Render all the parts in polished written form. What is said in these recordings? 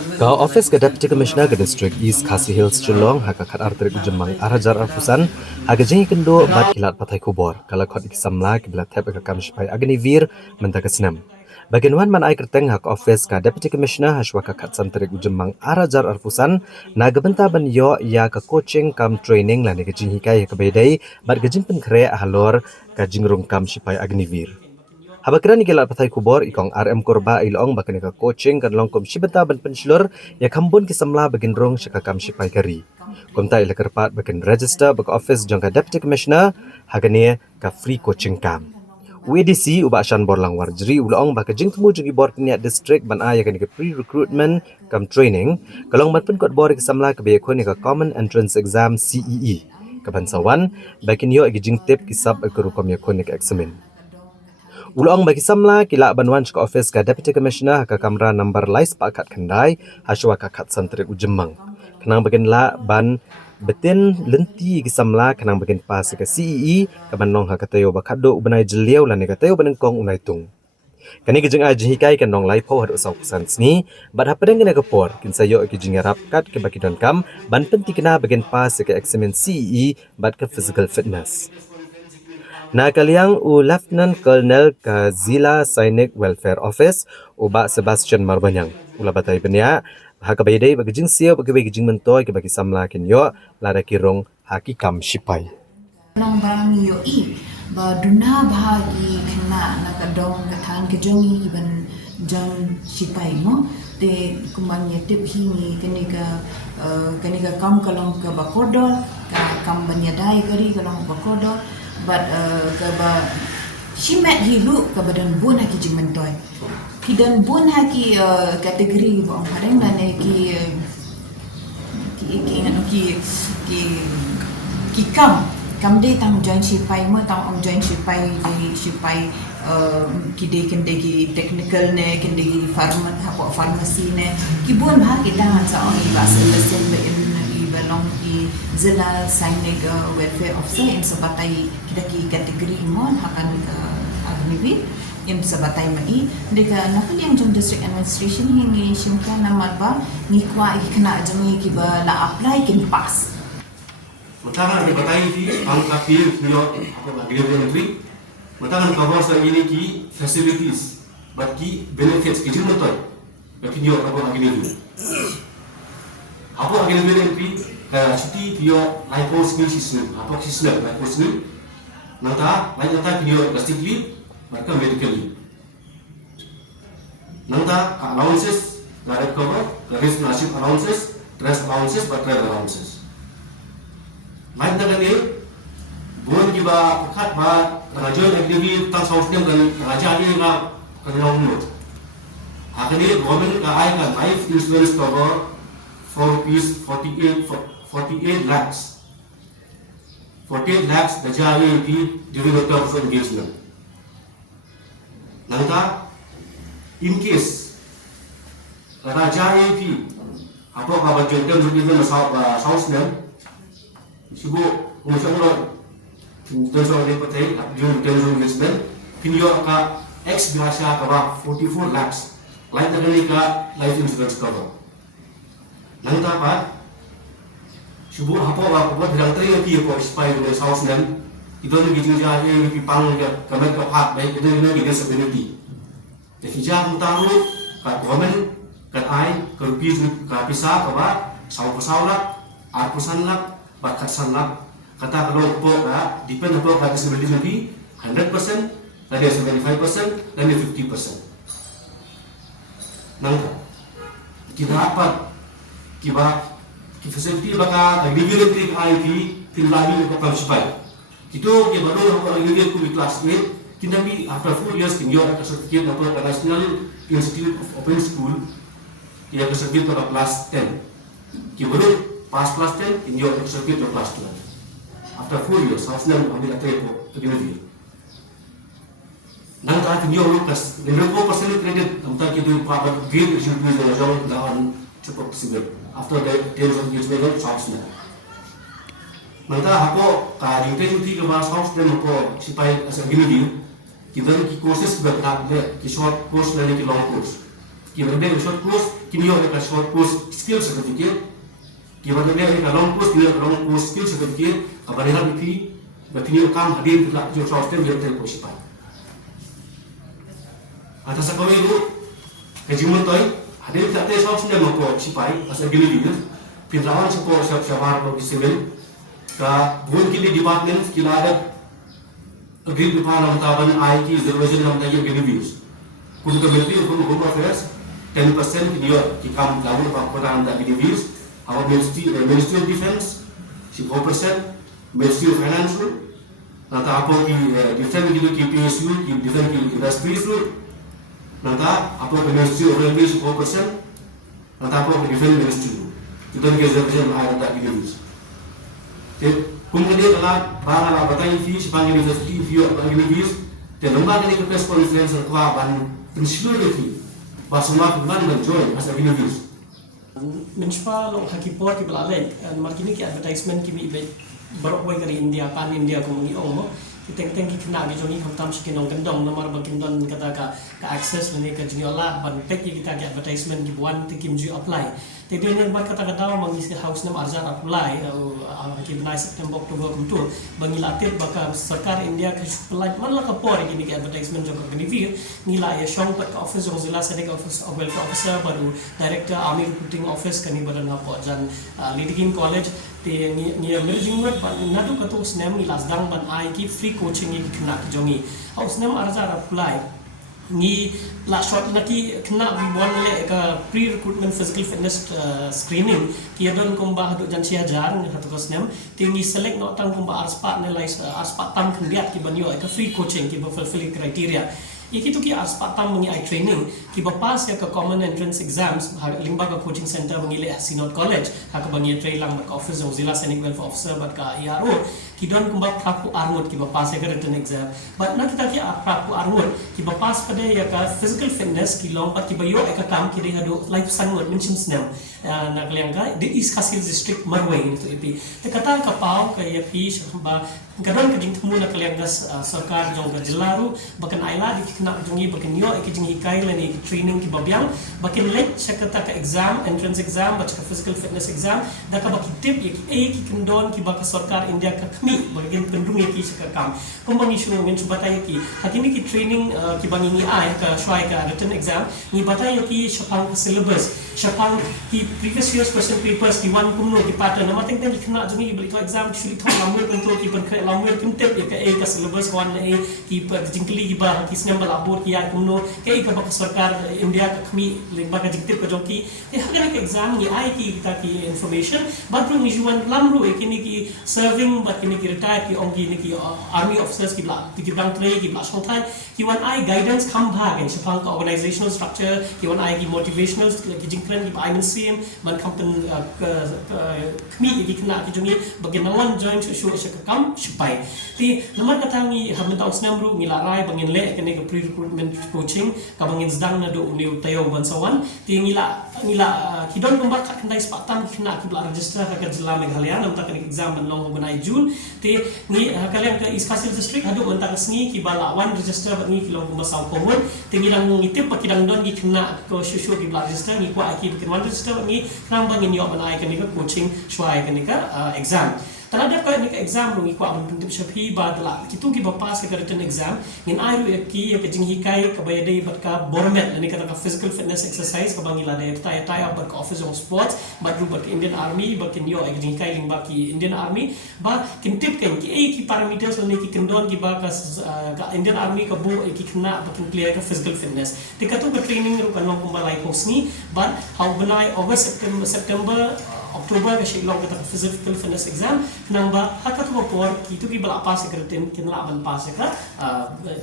Ka office ka Deputy Commissioner ka District East Khasi Hills Chulong haka khat artrik ujemang arajar arfusan haga jengi kendo bat kilat patai kubor kala khot ikisamla kibla thep ka kam shipai agni vir menta kasnam bagian wan man ai kerteng hak office ka Deputy Commissioner haswa ka khat santrik ujemang arajar arfusan naga benta ban yo ya ka coaching kam training lani ka jingi kai ka bedai bat gajin pen kre halor ka jingrung kam shipai agni vir Habakran ikilat patai kubor ikong RM korba ilong bakan ka coaching kan longkom shibata ban penslur ya kambun kisamla bagin rong syakakam shipai kari. Komta ila kerpat bakan register bak office jangka Deputy Commissioner hagani ka free coaching kam. UADC uba asyan borlang warjri ulong baka jing temu jugi bor kiniat district ban aya kan ka pre-recruitment kam training kalong mat pen kot bor kisamla ka bayakon ka common entrance exam CEE. Kabansawan bakin yo igi jing tip kisab kerukom yakon ka eksamen. Ulong bagi samla kila banwan ke office ka Deputy Commissioner ka kamera number lais pakat kendai haswa kakat santri ujemang. Kenang bagian la ban betin lenti ki samla kenang bagian pas ka CEE ka banong ha katayo bakado ubanai jeliau lan katayo banengkong unai tung. Kani gejeng aji hikai kan nong lai pau hadu sau pesan sni bad hapadeng kena kepor kin sayo ki jingarap kat ke baki don kam ban penti kena bagian pas ka eksamen CEE bad ke physical fitness. Nakaliang Lieutenant Colonel ka Zila Sainik Welfare Office uba Sebastian Marbanyang. Ula batai benya haka baydai bagi jing siau bagi jing mentoy ke bagi samla kinyo lada kirong haki kam shipai. Nang barang yo ba duna bahagi kena nakadong katang kejongi iban jan shipai mo te kumanya tip hini kenika kam kalong ke bakodol ka kam banyadai kari kalong bakodol but kaba shimat hilu kabadan bun haki jingmentoy kidan bun haki kategori bo hareng dan ki kam de tang join shipai mo tang om join shipai di shipai kide kende ki technical ne kende ki pharmacy ne ki bun ha ki dangan sa ong ibas lesen be belong di Zila Sainik Welfare Officer in sebatai kita ki kategori imon akan ke agnibi yang sebatai mai deka nakal yang jong district administration hingi shimka nama ba ngikwa ikna jangi ki ba la apply kin pass matakan di batai di angka pil nyo apa agnibi negeri matakan cover sa ini ki facilities but ki benefits ki jumlah toy bagi nyo apa agnibi apa agnibi negeri cuti pio liposmil system apa system liposmil nanta lain nanta pio plastic leave mereka medical leave nanta allowances direct cover risk nasib allowances stress allowances but travel allowances lain nanta ni bukan kita pekat ba raja negeri tang sausnya dan raja ni nak kenal mulut akhirnya government ka kan life insurance cover for rupees 48 lakhs. 48 lakhs dajawi di during the term of engagement. Nangka, in case raja AP apa kabar jodoh mungkin saus nem, sibu musuh terus orang petai during the term of engagement, kinyo ka X biasa kabar 44 lakhs. Lain tadi ka life insurance cover. Nangka apa? Subuh apa buat bilang tadi lagi apa supaya boleh saus dan itu lagi juga yang dipang ya kamera kepak baik itu ini disability. Jadi jangan tahu kat komen kat ai kerupis kapisa kaba saus pesawat arpusan lak bakat sanlak kata kalau apa depend apa kat disability nanti 100% tadi 75% dan 50%. Nangka kita dapat kita facility baka agreement trip IT tinlagi ko kam sipai kito ke baru ko agreement ko class 8 kinami after 4 years kinyo ka certificate na po National Institute of Open School ya ka certificate ka class 10 ki baru pas class 10 kinyo ka certificate ka class 12 after 4 years hafna mo ni ate ko agreement nang ka kinyo ka 100% credit amta kito pa ba grade issue ni na jaw daan cepat sibuk after that terms of engagement shops na manta ako ka duty ke bahas house dan ako sipai asa gini dia kita ki courses berapa le ki short course dan ki long course ki berbe short course kini ada short course skill certificate, kita ada long course kini long course skill certificate, kabar yang lebih, berkini kam hadir tidak jauh short term yang terposipai. Atas sekolah itu, kejimun toy hadir tidak ada short term yang terposipai, asal gini dia, pinjaman support siapa bagi civil, ka bukan kini department kila ada agreed upon of taban IT reservation of the year reviews. Kun committee of home affairs 10% kini ki kam lagu pak kota anda reviews. Our Ministry of Defense 4%, Ministry of Finance nata apa ki defense gitu ki PSU ki defense ki industries nata apa ki Ministry of Railways 4%, nata apa ki defense ministry itu ki reservation ada reviews. Kemudian adalah bahwa batang fees, bank university fee, bank fees, dan lembaga ini press conference kelaban pensiun bahasa man join as a fees. Mencoba long hakipor ki belalen, markini ki advertisement ki mi berok boy dari India pan India komuniti omo. Kita kena gijongi kamtam sikinong gendong nomor bakin don kata ka access ni ka juniola ban pek kita ki advertisement ki buan ti kim ju apply. Jadi yang buat kata-kata mengisi house nam arjat apply ki benai September Oktober kumtu bangilatir baka sarkar India ke supply man la kapor ini ki advertisement jo ka review nila ya shong pat ka office jong zila sedek office of welfare officer baru director army recruiting office kani badan ngapo jan Leading College te ni emerging work ban nadu kato snam ni lasdang ban ai ki free coaching ki kena jongi house nam arjat apply ni la short naki kena bibuan le ka pre recruitment physical fitness screening ki adon kumba hadu jan sia jar ni hatu kosnem tingi select no tang kumba arspa ne lai arspa tam khndiat ki banyo ka free coaching ki fulfill criteria iki tu ki arspa tam mengi I training ki bapas ya ka common entrance exams limba ka coaching center mengi le Sinod College ha ka bangi train lang ka office of zila senior welfare officer bat ka IRO ki don kumba prapu arngot ki bapas ya ka written exam but na kita ki prapu arngot ki bapas pada ya ka physical fitness ki lompat ki bayo ka kam ki hadu life sangot mention snam na kalian ka di East Kasil district marway itu ipi te kata ka pau ka ya pi ba kadon ka jing temu na kalian gas sarkar jong ka jelaru bakan aila di kena jungi bakan yo ki jing hikai lani training ki babyang bakan lek sakata ka exam entrance exam baca ka physical fitness exam da ka baki tip ya ki ki kendon ki baka sarkar India ka kami bagian pendung ya ki saka kam kumbang isu men subata ya ki hakini ki training ki bangi ni ai ka shwai ka written exam ni bata ya ki shapang syllabus shapang ki previous years question papers ki wan kumno ki pattern nama teng ki kena jungi beli to exam shuli thong lamwe control ki ban kre lamwe kimtep ya ka syllabus wan ki jingkli ki ba ki snem labor ki ya kumno ka baka sarkar India ka kami lembaga jingtep ka jongki hakana ka exam ni ai ki kita ki information badru ni juan lamru kini ki serving but kini ki retire ki ongki ni ki army officers ki bla ki bang tre ki bla shontai ki wan ai guidance kam bhag in shapang ka organizational structure ki wan ai ki motivational ki jingkran ki ai sim ban kampen kami ki kena ki jungi baginawan join show kam shupai ti lamar katangi hamenta osnamru ngilarai bangin le kini ka pre recruitment coaching ka bangin zdang na do uniu tayo bansawan ti ngila kidon kumba ka kendai spatam kena ki bla register ka jela meghalaya nam ta kini exam ban long banai June ti ni kalian ke East Kasil district hadu mentang sengi ki bala wan register bangi ki long kumba sau komon ti ngilang ngitip pakidang don ki kena ko shushu ki bla register ni ko aki bikin wan register bangi nang bangin yo banai kini ka coaching shwai kini ka exam terhadap kau ni ka exam rungi ko abang tuntip shapi badla kitu ki bapas ka written exam in airu ki ya jing hikai ka bayade bat ka bormet ni kata ka physical fitness exercise ka bangila de tai bat ka office of sports badru bat Indian Army bakin yo jing hikai ling baki Indian Army ba kintip kan ki parameters ni ki kendon ki ba ka Indian Army ka bo ki kena bakin clear ka physical fitness te ka tu ka training ru kan long kumbalai post ni but how benai August September Oktober ka shilong kata physical fitness exam nang ba hakat mo por kitu ki bala pas sekretin kinlaban pas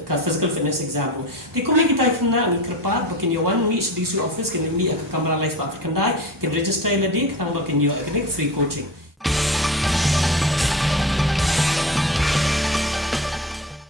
ka physical fitness exam ti kung kita kena ni kerpat bakin yawan ni SDC office kin ni ka kamera live African dai kin register la dik nang bakin yo free coaching